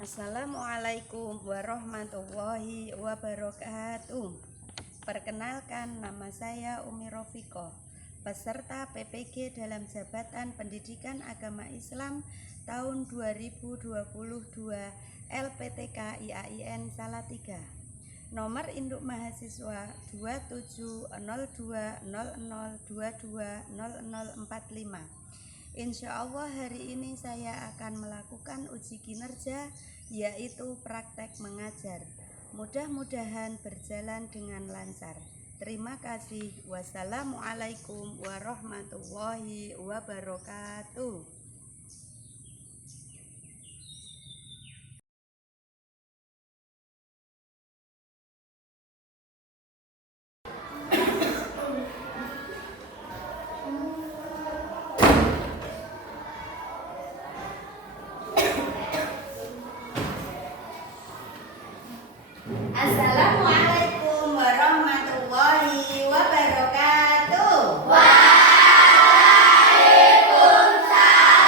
Assalamualaikum warahmatullahi wabarakatuh. Perkenalkan, nama saya Umi Rofikoh, peserta PPG dalam Jabatan Pendidikan Agama Islam tahun 2022 LPTK IAIN Salatiga. Nomor induk mahasiswa 270200220045. Insya Allah hari ini saya akan melakukan uji kinerja, yaitu praktek mengajar. Mudah-mudahan berjalan dengan lancar. Terima kasih. Wassalamualaikum warahmatullahi wabarakatuh. Assalamualaikum warahmatullahi wabarakatuh. Waalaikumsalam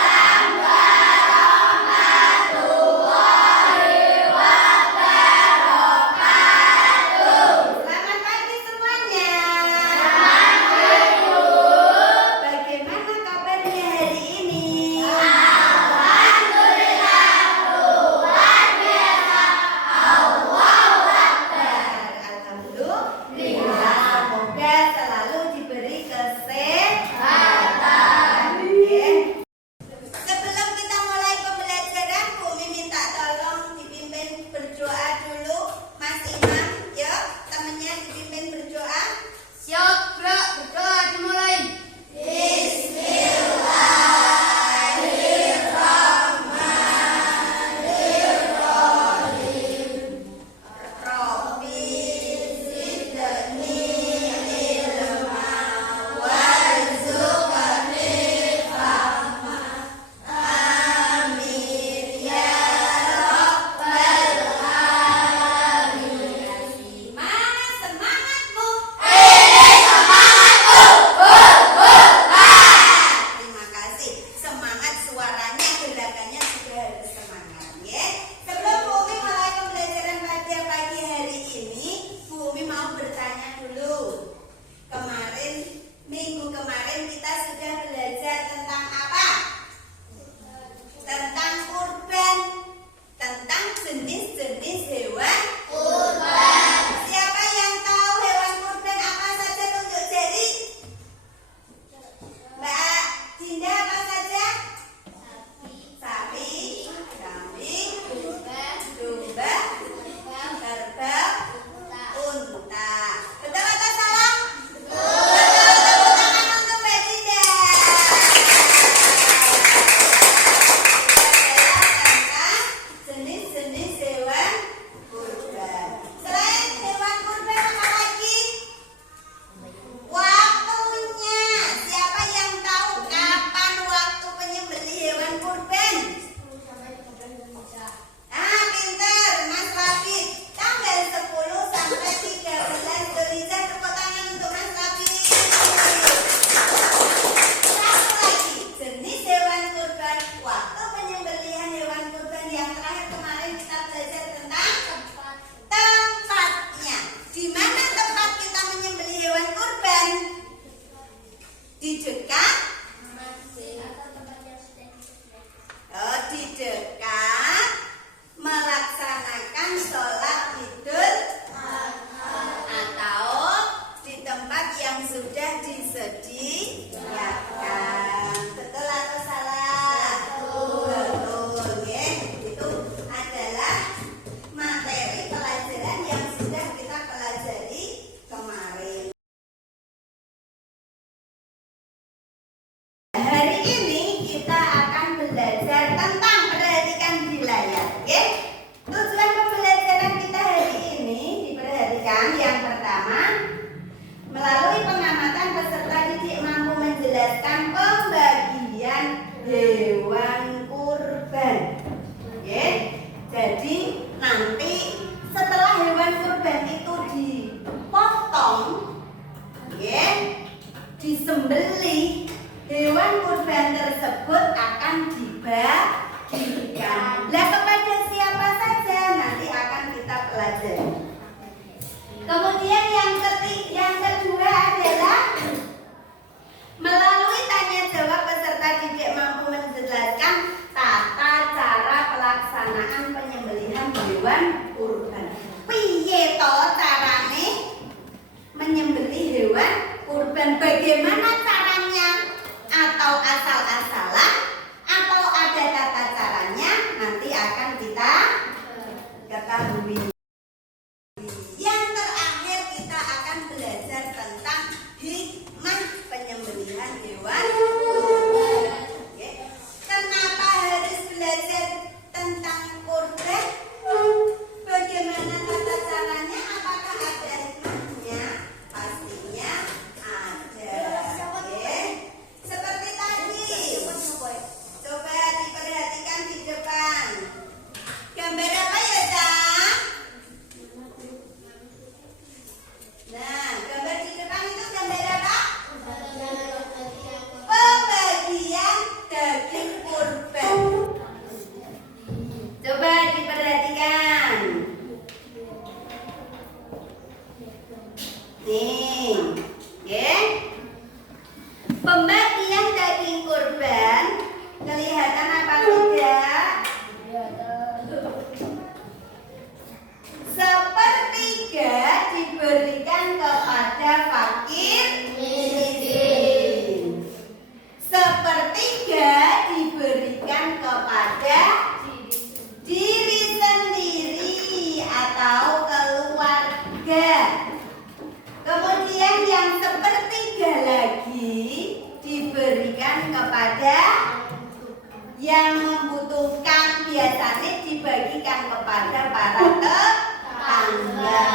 kepada para tetangga.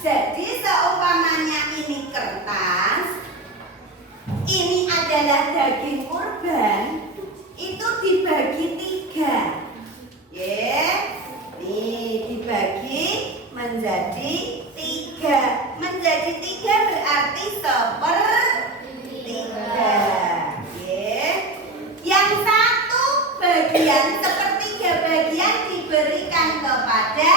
Jadi seumpamanya ini kertas, ini adalah daging kurban, itu dibagi 3. Nih dibagi menjadi 3. Menjadi 3 berarti 1/3. Yang satu bagian 1/3 bagian diberikan kepada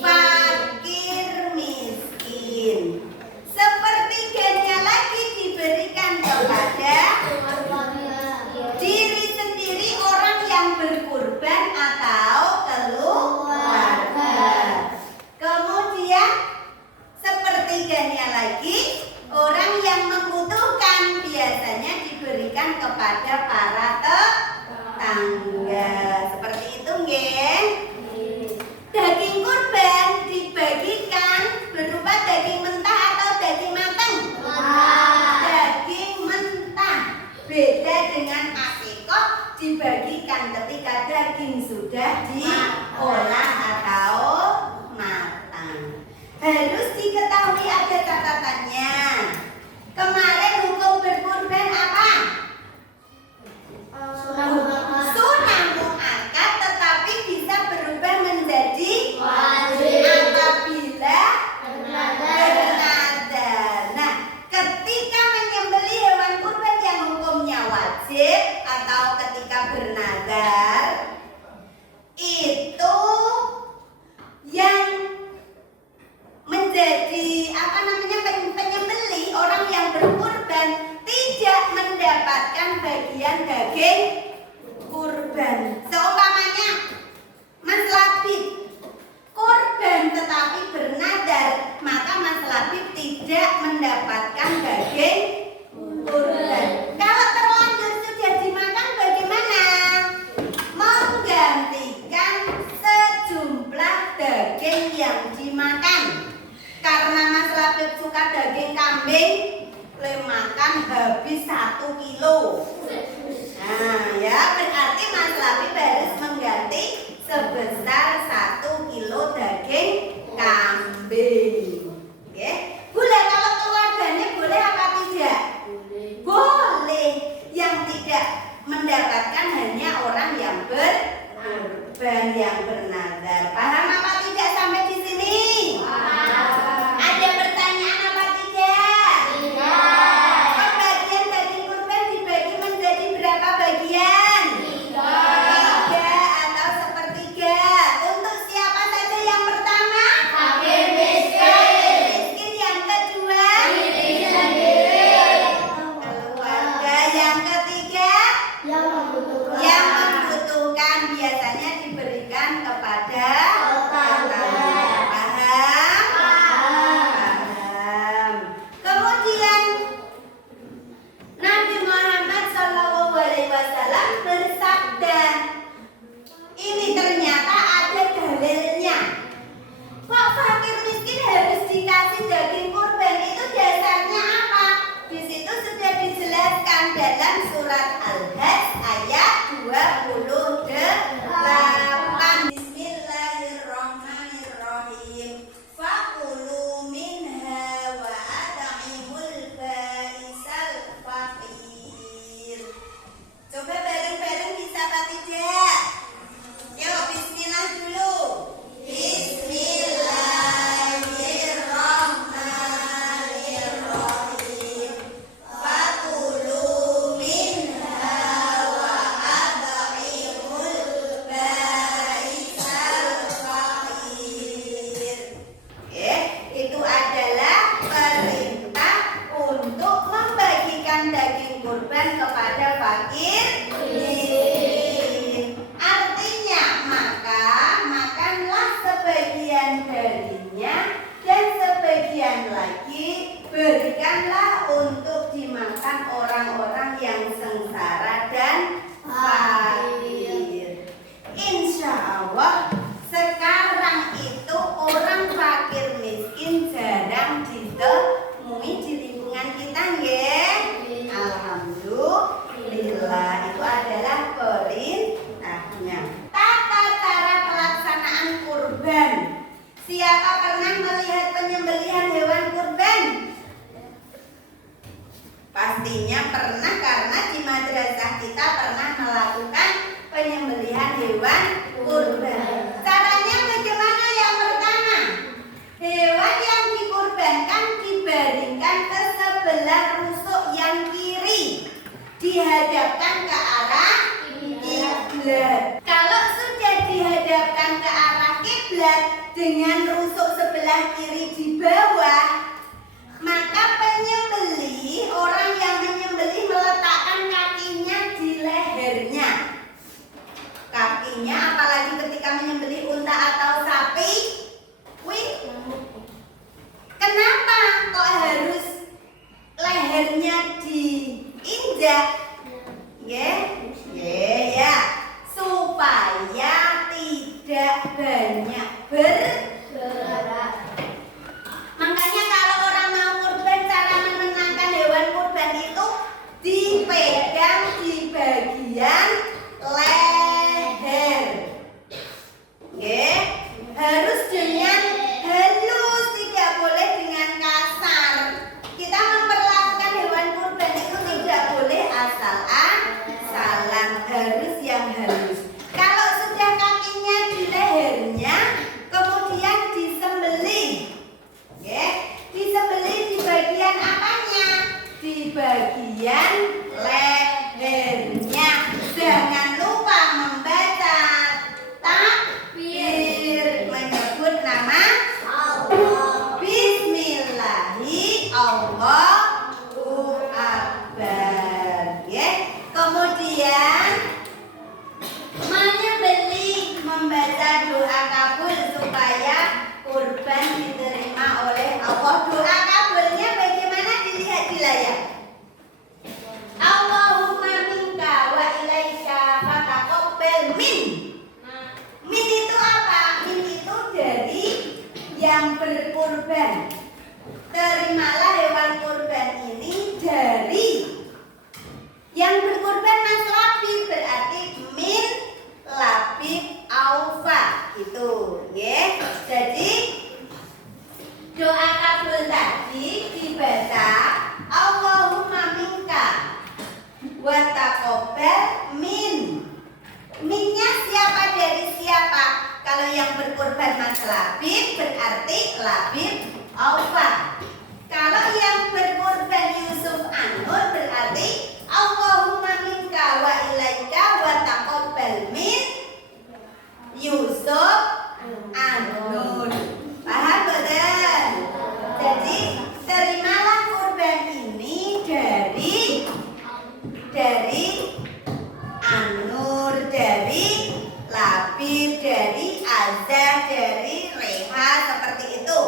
fakir miskin. 1/3-nya lagi diberikan kepada diri sendiri, orang yang berkurban atau keluarga. Kemudian 1/3-nya lagi orang yang membutuhkan, biasanya diberikan kepada para tetangga. Seperti itu, nggih. Daging kurban dibagikan berupa daging mentah atau daging matang? Daging mentah. Beda dengan akikah, dibagikan ketika daging sudah diolah atau matang. Harus diketahui ada catatannya. Kemarin hukum berkurban apa? Sunah muakkad, tetapi bisa berubah menjadi wajib apabila bernadar. Nah, ketika menyembelih hewan kurban yang hukumnya wajib atau ketika bernadar, itu yang menjadi penyembelih, orang yang berkurban tidak mendapatkan bagian daging kurban. Seumpamanya Mas Labib kurban tetapi bernadar, maka Mas Labib tidak mendapatkan daging kurban. Kalau terlanjur sudah dimakan bagaimana? Menggantikan sejumlah daging yang dimakan. Karena Mas Labib suka daging kambing, makan habis 1 kilo. Nah, ya berarti Mas Labib harus mengganti sebesar 1 kilo daging kambing. Oke, boleh. Kalau keluarganya boleh apa tidak? Boleh. Yang tidak mendapatkan hanya orang yang berkurban, yang bernadar. Paham apa tidak sampai di sini? Ada pertanyaan apa tidak? Pembagian daging kurban dibagi menjadi berapa bagian? 3 atau 1/3. Untuk siapa saja yang pertama? Fakir miskin. Yang kedua? Diri sendiri. Keluarga. Yang ketiga? Yang membutuhkan. Biasanya diberikan kepada Pastinya pernah, karena di madrasah kita pernah melakukan penyembelihan hewan kurban. Caranya bagaimana? Yang pertama, hewan yang dikurbankan dibaringkan ke sebelah rusuk yang kiri, dihadapkan ke arah kiblat. Kalau sudah dihadapkan ke arah kiblat dengan rusuk sebelah kiri di bawah, maka penyembelih, orang yang menyembelih meletakkan kakinya di lehernya. Kakinya, apalagi ketika menyembelih unta atau sapi, kenapa kok harus lehernya diinjak? Ya, supaya tidak banyak bergerak. Makanya kalau orang mau kurban, cara menenangkan hewan kurban itu dipegang di bagian leher. Harus dengan halus, tidak boleh dengan kasar. Kita memperlakukan hewan kurban itu tidak boleh asal-asalan, harus yang halus. Kalau sudah kakinya di lehernya, kemudian disembelih. Disembelih di bagian apanya? Di bagian lehernya. Jangan lupa membaca takbir, menyebut nama Allah. Bismillahi Allahu Akbar. Kemudian menyembelih, membaca doa kabul supaya kurban diterima oleh Allah. Doa kabulnya bagaimana? Dilihat di layar. Allahumma minka wa ilaika fataqabbal min. Min itu apa? Min itu dari yang berkurban. Terimalah hewan kurban ini dari yang berkurban. Mas Labib, berarti min labib aufa gitu, Jadi doa kabul tadi dibaca Allahumma minka wa taqabbal min. Minnya siapa, dari siapa? Kalau yang berkurban Mas Labib, berarti labib aufa. Kalau yang berkurban Yusuf Anur, berarti Allahumma minka wa ilaika wa taqabbal min Yusuf Anur. Paham betul? Jadi terimalah kurban ini dari Anur, dari Labib, dari Azah, dari Reha, seperti itu.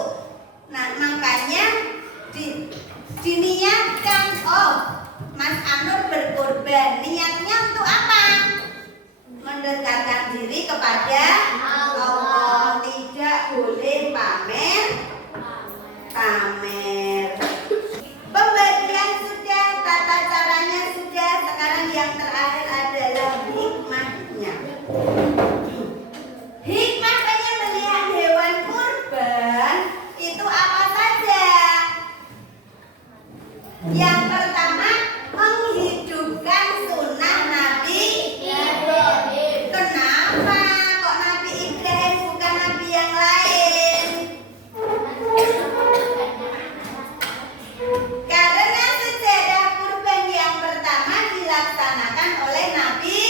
Nah, makanya diniatkan, oh Mas Anur berkurban, niatnya untuk apa? Mendekatkan diri kepada Allah. Tidak boleh pamer. Pembagian sudah, tata caranya sudah. Sekarang yang terakhir adalah hikmahnya. Hikmah penyembelihan hewan kurban itu apa saja? Yang pertama, menghidupkan sunnah Nabi Ibrahim. Kenapa kok Nabi Ibrahim bukan Nabi yang lain? Karena sejarah kurban yang pertama dilaksanakan oleh Nabi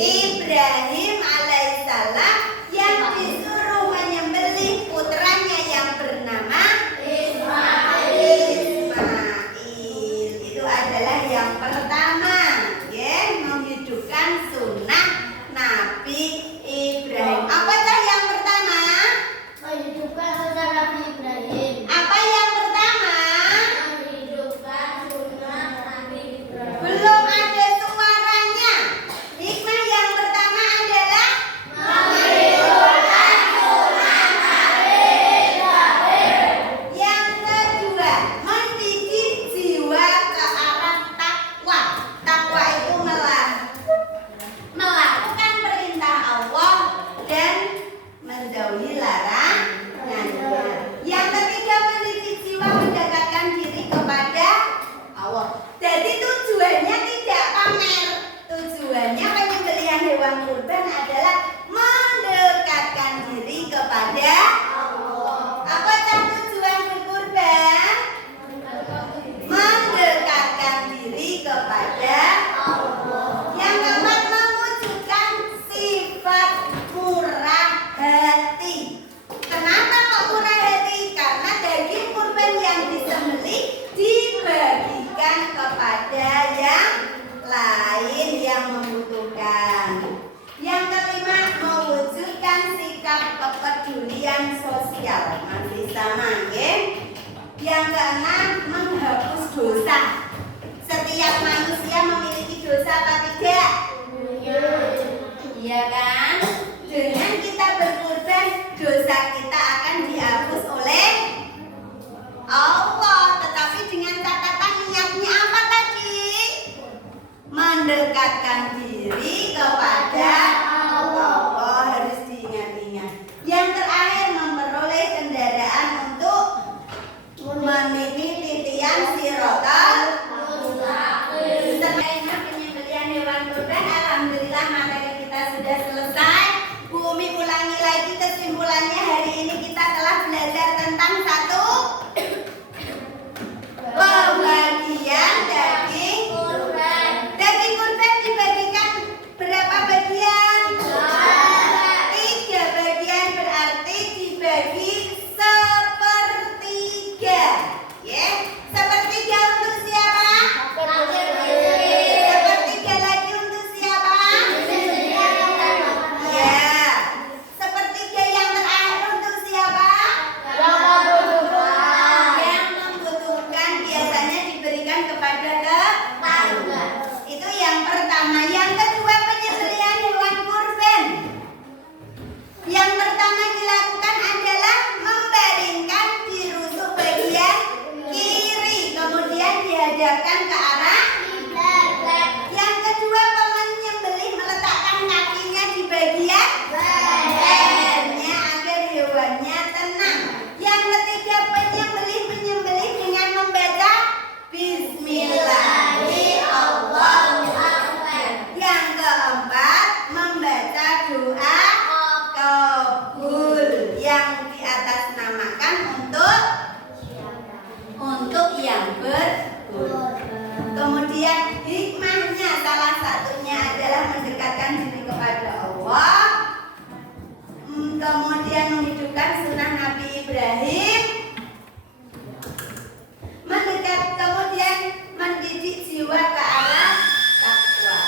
Ibrahim alaihissalam, yang disuruh menyembelih putranya yang bernama Ismail. Itu adalah yang pertama, menghidupkan sunnah Nabi Ibrahim. Apa yang pertama? Menghidupkan sunnah Nabi Ibrahim. Apa yang pertama? Menghidupkan sunnah Nabi Ibrahim. Belum ada suaranya. Hikmah yang pertama ada ya kan? Dengan kita berkurban, dosa kita akan dihapus oleh Allah. Tetapi dengan catatan niatnya apa tadi? Mendekatkan diri kepada Allah, harus diingat-ingat. Yang terakhir, memperoleh kendaraan untuk meniti titian sirotol setelahnya penyembelihan hewan kurban. Alhamdulillah materi kita sudah selesai. Bu Umi ulangi lagi kesimpulannya. Hari ini kita telah belajar tentang satu pembagian daging kurban. Daging kurban dibagikan berapa bagian? 3 bagian, berarti dibagi sepertiga. Ya, sepertiga untuk siapa? Sepertiga lagi untuk siapa? Ya, sepertiga yang terakhir untuk siapa? Yang membutuhkan, biasanya diberikan kepada tetangga. Itu yang pertama. Yang kedua, penyembelihan hewan kurban. Yang pertama dilakukan adalah membaringkan di rusuk bagian kiri, kemudian dihadapkan ke arah kiblat. Yang kedua, penyembelih meletakkan kakinya di bagian lehernya agar hewannya tenang. Yang ketiga, penyembelih dengan membaca Bismillahirrahmanirrahim. Yang keempat, membaca doa kabul yang diatasnamakan untuk yang berkurban. Kemudian hikmahnya salah satunya adalah mendekatkan diri kepada Allah, kemudian menghidupkan sunnah Nabi Ibrahim, kemudian mendidik jiwa ke arah takwa.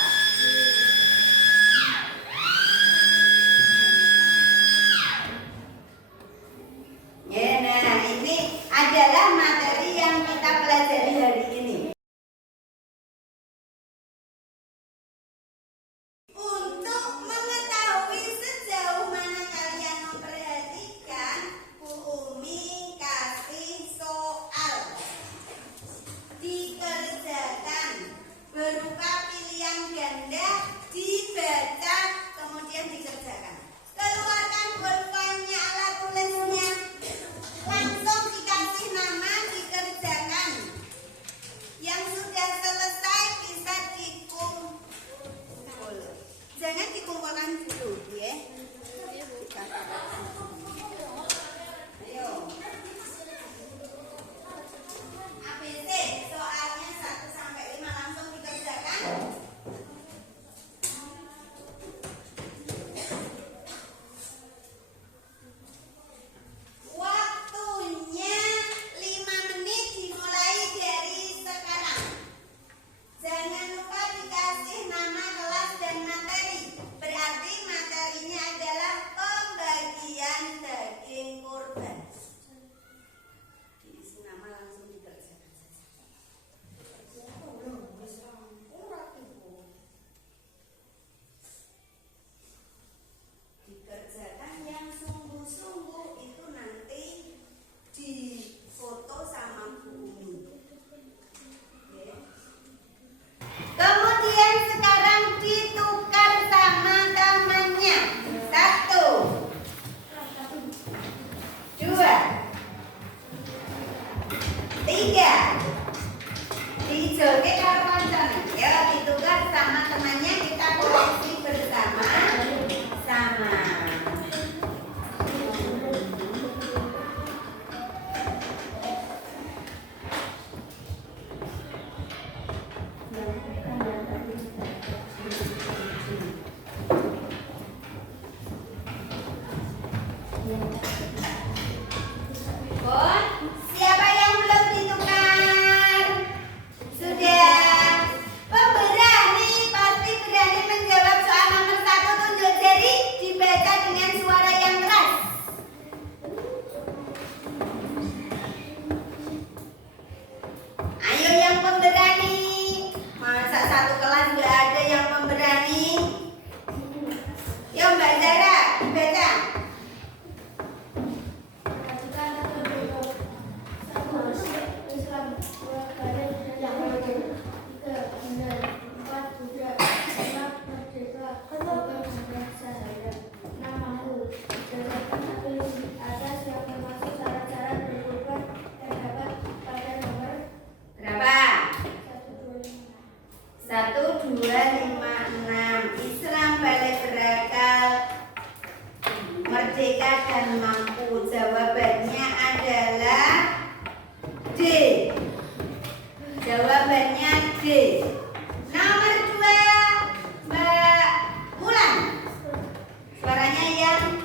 Yo Mbak Zara, baca. Perhatikan ketujuh. Satu, Islam. Dua, Garis yang tiga, benar. Empat, Buddha. Lima, merdeka. Tujuh, sahaya. Enam, mampu. Berdasarkan tabel di atas yang termasuk syarat-syarat berubah yang dapat pada nomor Berapa? 1, 2, 5. 1, 2, 5, 6. Islam balik berakal, merdeka dan mampu. Jawabannya adalah D. Jawabannya D. Nomor 2, Mbak Mulan. Suaranya yang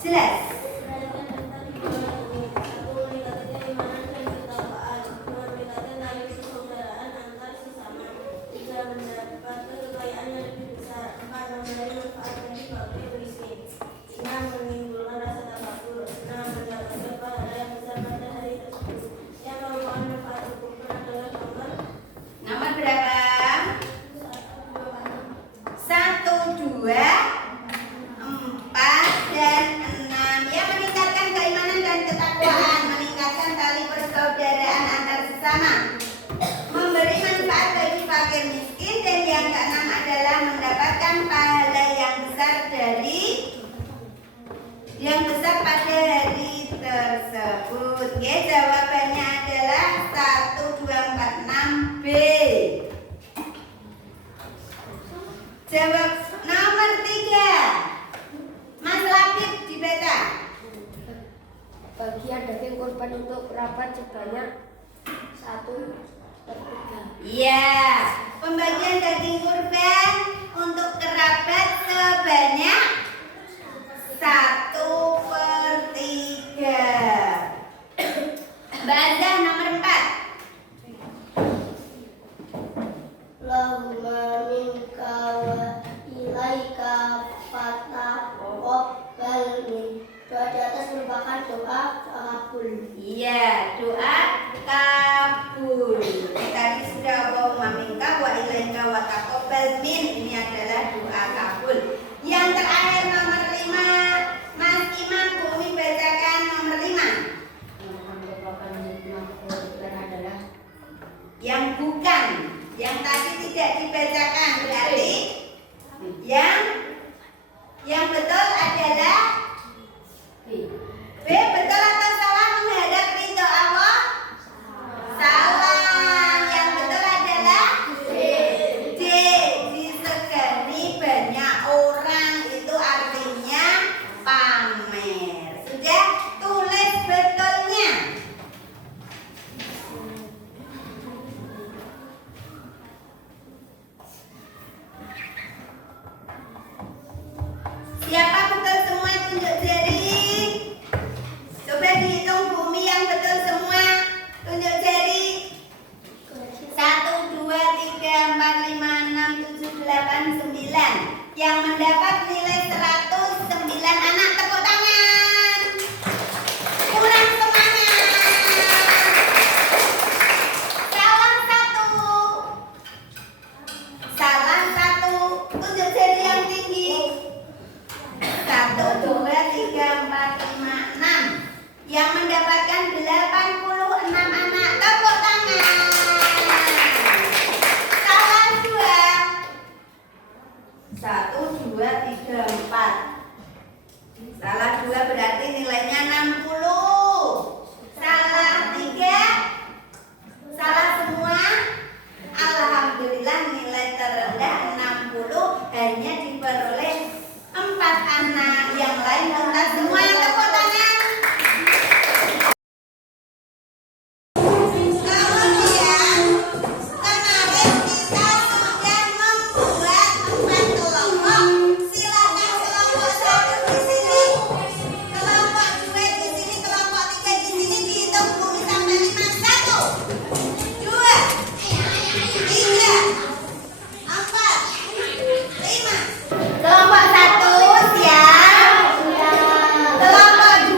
jelas. Perhatikan tentang dua ini. Satu, meningkatkan keimanan dan ketakwaan. Dua, meningkatkan tali persaudaraan antar sesama. Tiga, mendapatkan kekayaan yang lebih besar. Empat, memberi manfaat bagi fakir miskin. Lima, menimbulkan rasa takabur. Enam, mendapatkan pahala yang besar pada hari tersebut. Yang merupakan manfaat hukum adalah Nomor berapa? 1, 2, 4, dan 6. Yang meningkatkan keimanan dan ketakwaan, meningkatkan tali persaudaraan antar sesama, memberi manfaat bagi fakir miskin, dan yang keenam adalah mendapatkan pahala yang besar pada hari tersebut. Oke, jawabannya adalah 1, 2, 4, 6 B. Jawab nomor 3. Mas Labib dibaca. bagian daging kurban untuk kerabat sebanyak 1/3. Iya, pembagian daging kurban untuk kerabat sebanyak 1/3. Mbak Azah nomor 4. Allahumma minka wa ilaika fataqabbal min. Doa di atas merupakan doa kabul. Iya, doa kabul. Tadi sudah Allahumma minka wa ilaika wa taqabbal min. Ini adalah doa kabul. Yang terakhir nomor 5. Mas Imam, Bumi bacakan nomor 5. Yang bukan, yang tadi tidak dibacakan, berarti yang betul adalah B. Betul atau salah menghadap ridho Allah? Salah. Yang betul adalah D. Disegani banyak orang, itu artinya pamer. Sudah, tulis betulnya. Siapa betul semua tunjuk jari. Coba dihitung Bumi yang betul semua. Tunjuk jari. 1, 2, 3, 4, 5, 6, 7, 8, 9. Yang mendapat nilai 109 anak, tepuk tangan. Kurang semangat. Salah 1. Salah 1. Tunjuk jari yang tinggi. 1, 2, 3, 4, 5, 6. Yang mendapatkan 86 anak, tepuk tangan. Salah 2. 1, 2, 3, 4. Salah 2 berarti nilainya 60. Salah 3. Salah semua. Alhamdulillah nilai terendah 60 hanya diperoleh 4 anak. Yang lain tuntas semua, tepuk tangan. Kemudian kemarin kita sudah membuat 4 kelompok. Silakan kelompok 1 di sini, kelompok 2 di sini, kelompok 3 di sini. Dihitung Bumi sampai 5. 1, 2, 3, 4, 5. Kelompok 1 siap. Kelompok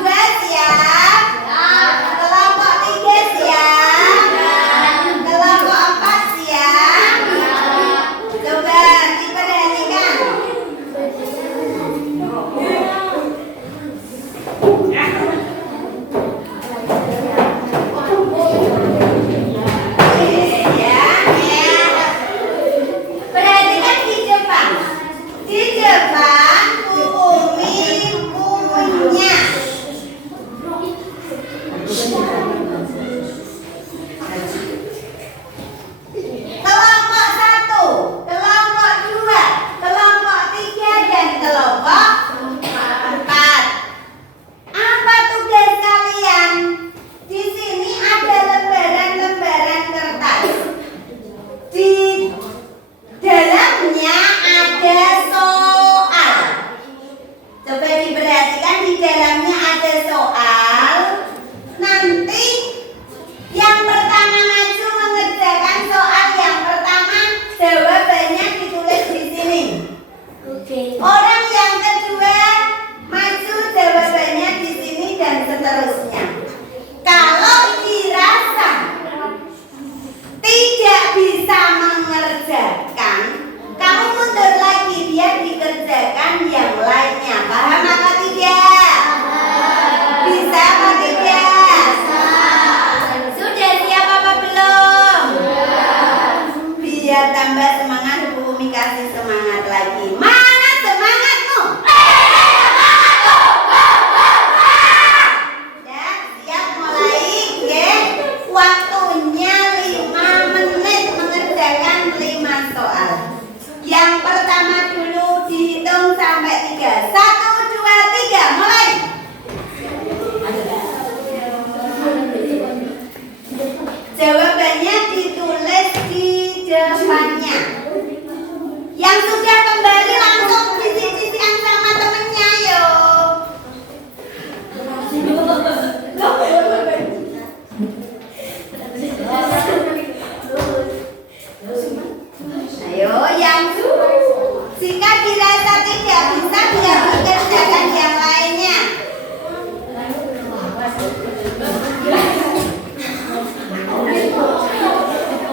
tidak bisa, biar dikerjakan yang lainnya.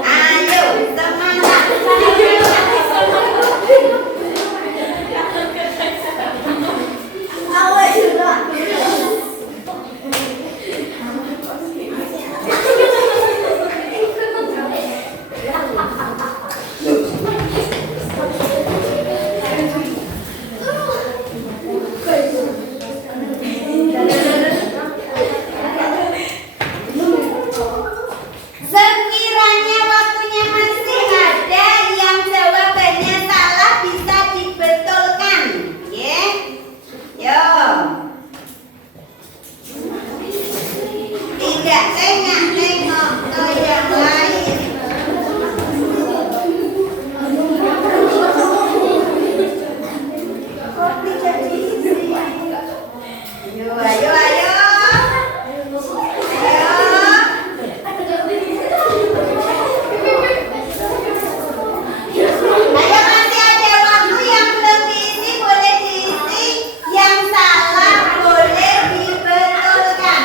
Ayo, semangat. Sekiranya waktunya masih ada yang jawabannya salah bisa dibetulkan, ya. Yo. Tidak tengok ke yang lain. Ayo, ayo, ayo. Ayo, masih ada waktu yang belum diisi, boleh diisi. Yang salah boleh dibetulkan.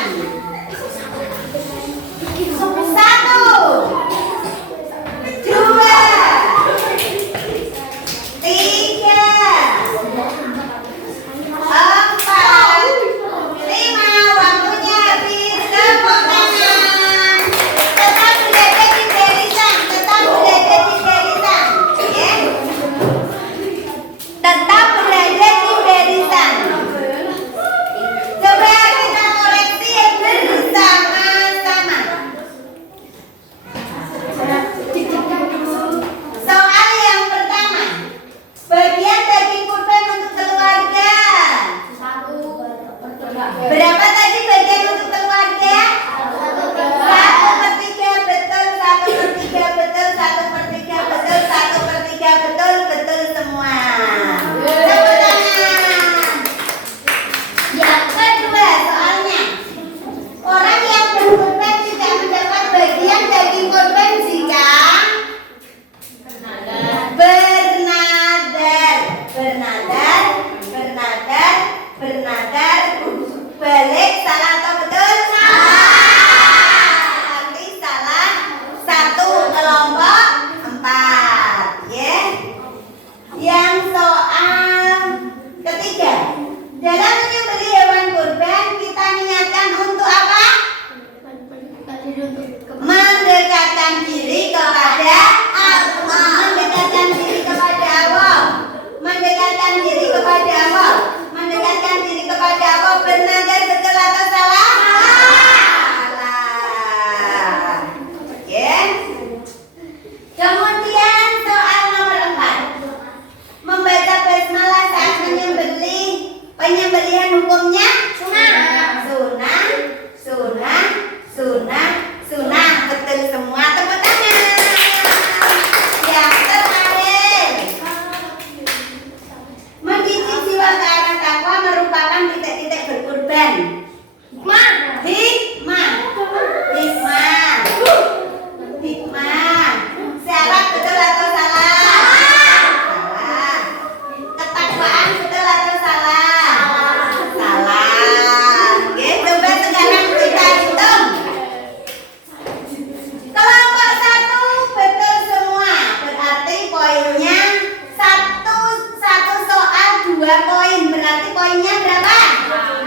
2 poin, berarti poinnya berapa?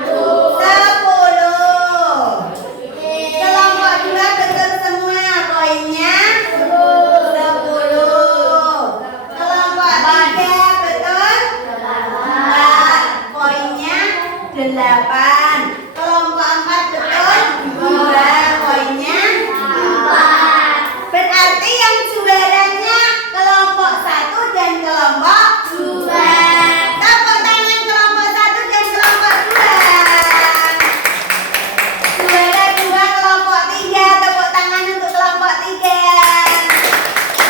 10. Kelompok 2 betul semua, poinnya 10. Kelompok 3 betul 4, poinnya 8. Kelompok 4 betul 2, poinnya 4. Berarti yang juaranya kelompok 1 dan kelompok 2. Tepuk tangan kelompok 1 dan kelompok 2. Juara 2 kelompok 3, tepuk tangan untuk kelompok 3.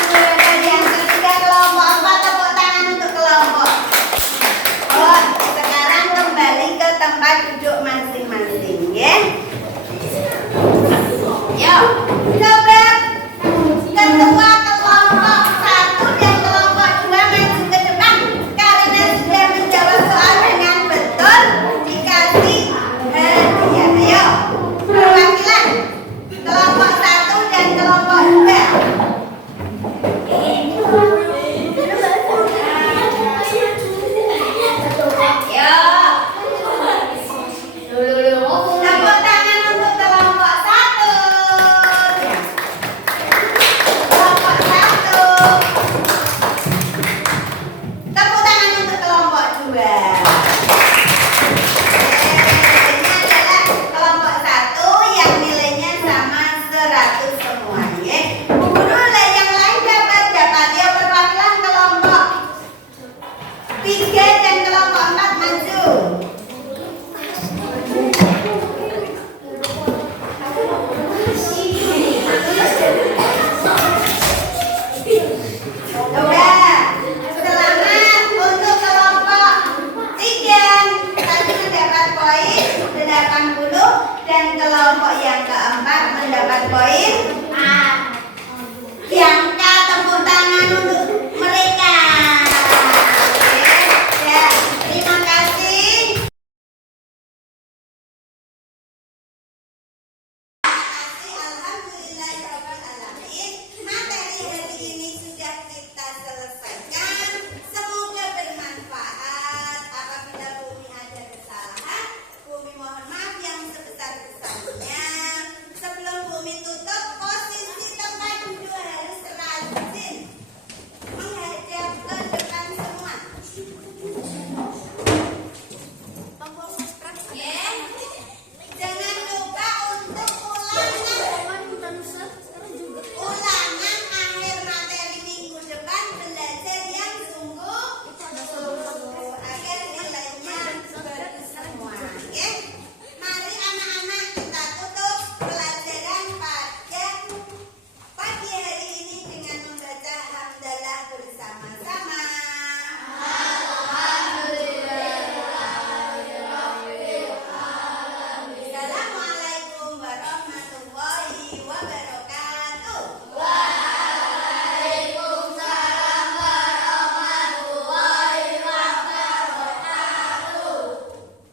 Juara yang ketiga kelompok 4, tepuk tangan untuk kelompok. Oh, sekarang kembali ke tempat duduk masing-masing, ya. Yuk, coba ketua kelompok 1 dan kelompok 2 maju ke depan karena sudah menjawab poin